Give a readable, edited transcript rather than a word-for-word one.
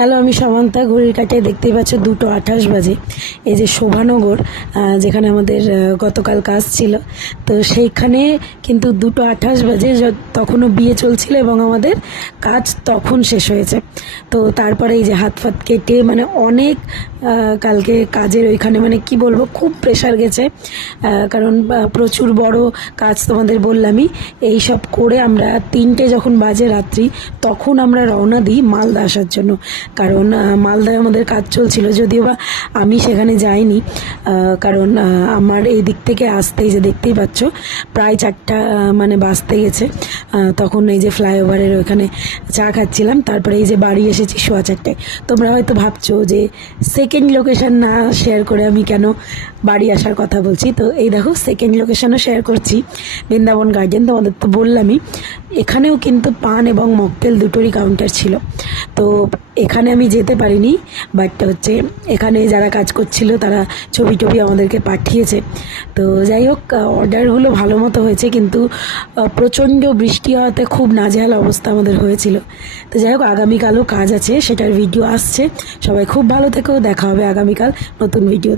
Hello, আমি সামান্তা। ঘড়ির কাঁটায় দেখতেই পাচ্ছ 2:28 বাজে। এই যে শোভানগর, যেখানে আমাদের গতকাল কাজ ছিল, তো সেইখানে কিন্তু 2:28 বাজে, তখনও বিয়ে চলছিল এবং আমাদের কাজ তখন শেষ হয়েছে। তো তারপরে এই যে হাত ফাত কেটে মানে অনেক কালকে কাজের ওইখানে মানে কি বলবো, খুব প্রেশার গেছে। কারণ প্রচুর বড় কাজ, তোমাদের বললামই। এই সব করে আমরা 3টে যখন বাজে রাত্রি, তখন আমরা রওনা দিই মালদা আসার জন্য। কারণ মালদায় আমাদের কাজ চলছিল, যদিও বা আমি সেখানে যাইনি। কারণ আমার এই দিক থেকে আসতে, এই যে দেখতেই পাচ্ছ, প্রায় 4টা মানে বাজতে গেছে। তখন এই যে ফ্লাইওভারের ওখানে চা খাচ্ছিলাম, তারপরে এই যে বাড়ি এসেছি 4:15টায়। তোমরা হয়তো ভাবছো যে সেকেন্ড লোকেশন না শেয়ার করে আমি কেন বাড়ি আসার কথা বলছি। তো এই দেখো, সেকেন্ড লোকেশনও শেয়ার করছি, বৃন্দাবন গার্ডেন। তোমাদের তো বললামই, এখানেও কিন্তু পান এবং মকটেল দুটোরই কাউন্টার ছিল। তো এখানে আমি যেতে পারিনি, বাট হচ্ছে এখানে যারা কাজ করছিল তারা ছবি টবি আমাদেরকে পাঠিয়েছে। তো যাই হোক, অর্ডারগুলো ভালো মতো হয়েছে, কিন্তু প্রচণ্ড বৃষ্টি হওয়াতে খুব নাজেহাল অবস্থা আমাদের হয়েছিল। তো যাই হোক, আগামীকালও কাজ আছে, সেটার ভিডিও আসছে। সবাই খুব ভালো থেকো, দেখা হবে আগামীকাল নতুন ভিডিও।